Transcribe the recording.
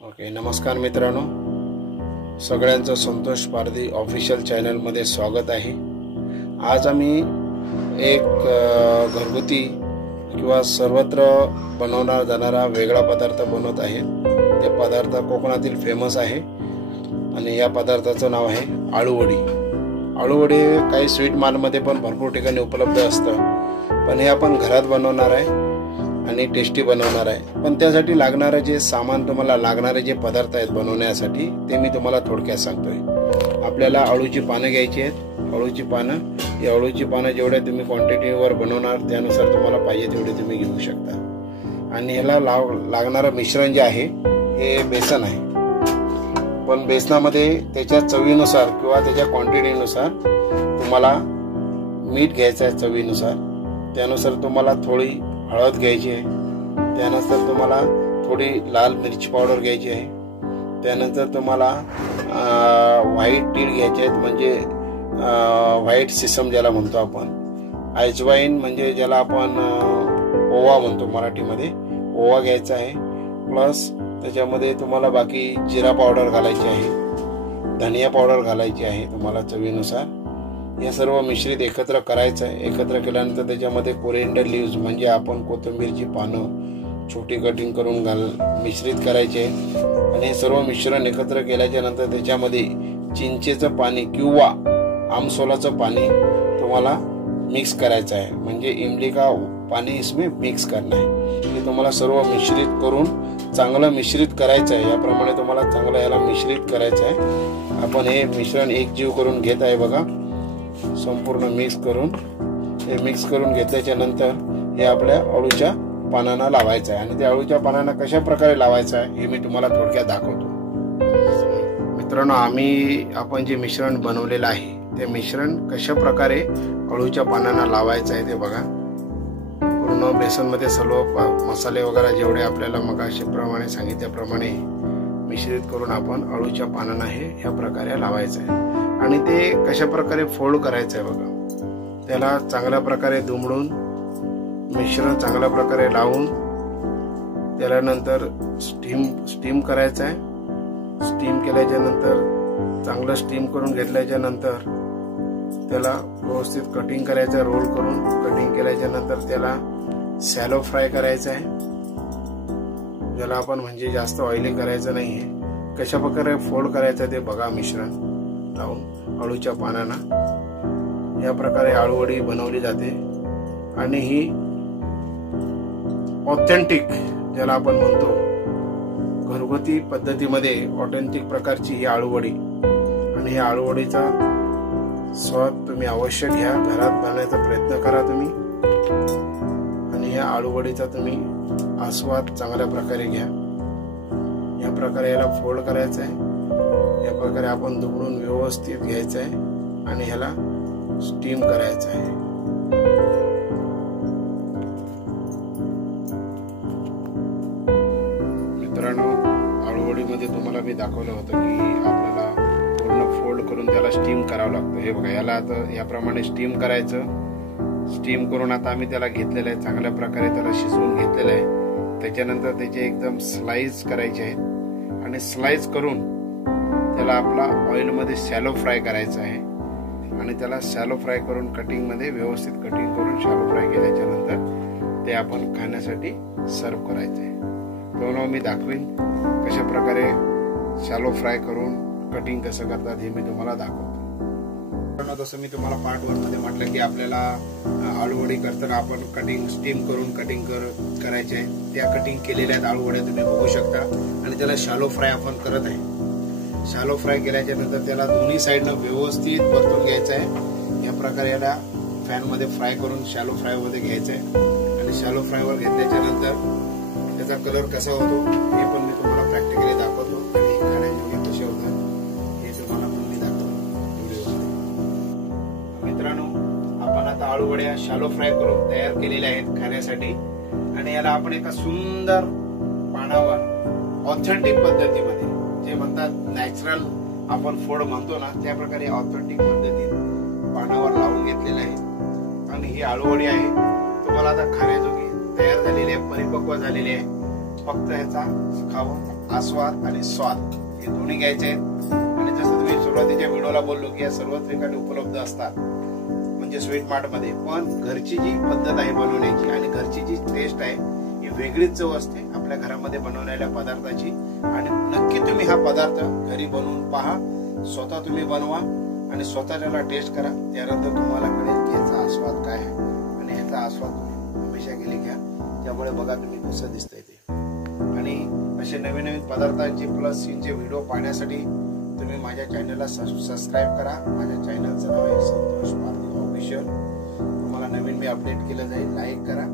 Okay, नमस्कार मित्रांनो, सगळ्यांचं संतोष पारधी ऑफिशियल चॅनलमध्ये स्वागत आहे। आज आम्ही एक घरगुती किंवा सर्वत्र बनवणार जाणारा वेगळा पदार्थ बनवत आहे। ते पदार्थ कोकणातील फेमस आहे आणि या पदार्थाचं नाव आहे आळूवडी। आळूवडी काही स्वीट मालमध्ये पण भरपूर ठिकाणी उपलब्ध असतं, पण हे आपण घरात बनवणार आहे आणि टेस्टी बनवणार आहे। पण त्यासाठी लागणारे जे सामान, तुम्हाला लागणारे जे पदार्थ आहेत बनवण्यासाठी, ते मी तुम्हाला थोडक्यात सांगतोय। आपल्याला अळूची पानं घ्यायची आहेत। अळूची पानं, या अळूची पानं जेवढ्या तुम्ही क्वांटिटीवर बनवणार त्यानुसार तुम्हाला पाहिजे तेवढे तुम्ही घेऊ शकता। आणि ह्याला लागणारं मिश्रण जे आहे हे बेसन आहे, पण बेसनामध्ये त्याच्या चवीनुसार किंवा त्याच्या क्वांटिटीनुसार तुम्हाला मीठ घ्यायचं आहे, चवीनुसार। त्यानुसार तुम्हाला थोडी हळद घ्यायची आहे, त्यानंतर तुम्हाला थोडी लाल मिरची पावडर घ्यायची आहे, त्यानंतर तुम्हाला व्हाईट तीळ घ्यायचे आहेत, म्हणजे व्हाईट सिसम ज्याला म्हणतो आपण। अजवाईन म्हणजे ज्याला आपण ओवा म्हणतो मराठीमध्ये, ओवा घ्यायचा आहे। प्लस त्याच्यामध्ये तुम्हाला बाकी जिरा पावडर घालायची आहे, धनिया पावडर घालायची आहे तुम्हाला चवीनुसार। हे सर्व मिश्रित एकत्र करायचं आहे। एकत्र केल्यानंतर त्याच्यामध्ये कोरिएंडर लीव्स म्हणजे आपण कोथिंबीरची पानं छोटी कटिंग करून मिश्रित करायचे। आणि हे सर्व मिश्रण एकत्र केल्याच्या नंतर त्याच्यामध्ये चिंचेचं पाणी किंवा आमसोलाचं पाणी तुम्हाला मिक्स करायचं आहे, म्हणजे इमली का पाणी इसमें मिक्स करना है। हे तुम्हाला सर्व मिश्रित करून चांगलं मिश्रित करायचं आहे। याप्रमाणे तुम्हाला चांगलं याला मिश्रित करायचं आहे। आपण हे मिश्रण एकजीव करून घेत आहे बघा, संपूर्ण मिक्स करून। हे मिक्स करून घेतल्याच्या नंतर हे आपल्या अळूच्या पानांना लावायचं आहे। आणि त्या अळूच्या पानांना कशा प्रकारे लावायचं आहे हे मी तुम्हाला थोडक्यात दाखवतो। मित्रांनो, आपण जे मिश्रण बनवलेलं आहे ते मिश्रण कशा प्रकारे अळूच्या पानांना लावायचं आहे ते बघा। पूर्ण बेसनमध्ये सर्व मसाले वगैरे जेवढे आपल्याला मगाशीप्रमाणे सांगितल्याप्रमाणे मिश्रित करून आपण अळूच्या पानांना हे ह्या प्रकारे लावायचं आहे। आणि ते कशा प्रकारे फोल्ड करायचं आहे बघा। त्याला चांगल्या प्रकारे दुमडून मिश्रण चांगल्या प्रकारे लावून त्याला नंतर स्टीम करायचं आहे। स्टीम केल्याच्या नंतर चांगलं स्टीम करून घेतल्याच्या नंतर त्याला व्यवस्थित कटिंग करायचं, रोल करून कटिंग केल्याच्या नंतर त्याला शॅलो फ्राय करायचं आहे, ज्याला आपण म्हणजे जास्त ऑइलिंग करायचं नाहीये। कशा प्रकारे फोल्ड करायचं ते बघा मिश्रण लावून अळूच्या पानांना। या प्रकारे आळूवडी बनवली जाते आणि ही ऑथेंटिक ज्याला आपण म्हणतो घरगुती पद्धतीमध्ये ऑथेंटिक प्रकारची ही आळूवडी। आणि या आळूवडीचा स्वाद तुम्ही अवश्य घ्या, घरात बनवण्याचा प्रयत्न करा तुम्ही। आणि या आळूवडीचा तुम्ही आस्वाद चांगल्या प्रकारे घ्या। या प्रकारे याला फोल्ड करायचं आहे। या प्रकारे आपण दुमडून व्यवस्थित घ्यायचं आहे आणि ह्याला स्टीम करायचं आहे। मित्रांनो, आळूवडीमध्ये तुम्हाला मी दाखवलं होतं की आपल्याला पूर्ण फोल्ड करून त्याला स्टीम करावं लागतं। हे बघा, याला आता याप्रमाणे स्टीम करायचं। स्टीम करून आता आम्ही त्याला घेतलेलं आहे, चांगल्या प्रकारे त्याला शिजवून घेतलेलं आहे। त्याच्यानंतर त्याचे एकदम स्लाइस करायचे आहेत आणि स्लाइस करून त्याला आपला ऑइल मध्ये शॅलो फ्राय करायचं आहे। आणि त्याला शॅलो फ्राय करून कटिंग मध्ये व्यवस्थित कटिंग करून शॅलो फ्राय केल्याच्या नंतर ते आपण खाण्यासाठी सर्व करायचं आहे। तेव्हा मी दाखवीन कशा प्रकारे शॅलो फ्राय करून कटिंग कसं करतात हे मी तुम्हाला दाखवतो। जसं मी तुम्हाला पार्ट 1 मध्ये म्हटलं की आपल्याला आळूवडी करताना आपण कटिंग स्टीम करून कटिंग करायचे आहे। त्या कटिंग केलेल्या आहेत आळूवड्या तुम्ही बघू शकता। आणि त्याला शॅलो फ्राय आपण करत आहे। शॅलो फ्राय केल्याच्या नंतर त्याला दोन्ही साइडनं व्यवस्थित परतून घ्यायचं आहे। या प्रकारे याला फॅन मध्ये फ्राय करून शॅलो फ्राय मध्ये घ्यायचं आहे। आणि शॅलो फ्राय वर घेतल्याच्या नंतर त्याचा कलर कसा होतो हे पण मी तुम्हाला प्रॅक्टिकली दाखवतो आणि खाण्यायोग्य कसे होतात हे तुम्हाला पण मी दाखवतो व्हिडिओमध्ये। मित्रांनो, आपण आता आळूवड्या शॅलो फ्राय करून तयार केलेल्या आहेत खाण्यासाठी। आणि याला आपण एका सुंदर पानावर ऑथेंटिक पद्धतीमध्ये, जे म्हणतात नॅचरल आपण फोड म्हणतो ना, त्या प्रकारे ऑथेंटिक पद्धतीत पानावर लावून घेतलेलं आहे। आणि ही आळूवडी आहे तुम्हाला आता खाण्याजोगी तयार झालेली आहे, परिपक्व झालेली आहे। फक्त याचा खावं आस्वाद आणि स्वाद हे दोन्ही घ्यायचे आहेत। आणि जसं तुम्ही सुरुवातीच्या व्हिडिओला बोललो की या सर्व ठिकाणी उपलब्ध असतात म्हणजे स्वीट मार्ट मध्ये, पण घरची जी पद्धत आहे बनवण्याची आणि घरची जी टेस्ट आहे ही वेगळीच चव असते आपल्या घरामध्ये बनवलेल्या पदार्थाची। आणि नक्की तुम्ही हा पदार्थ घरी बनवून पहा, स्वतः तुम्ही बनवा आणि स्वतः त्याला टेस्ट करा, त्यानंतर तुम्हाला कळेल की याचा आस्वाद काय आहे आणि ह्याचा आस्वाद तुम्ही हमेशा गेले घ्या, त्यामुळे बघा तुम्ही कसं दिसतंय ते। आणि असे नवीन नवीन पदार्थांचे प्लस सीनचे व्हिडिओ पाहण्यासाठी तुम्ही माझ्या चॅनलला सबस्क्राईब करा। माझ्या चॅनलचं नाव आहे संतोष पारधी ऑफिशियल। तुम्हाला नवीन मी अपडेट केलं जाईल, लाईक करा।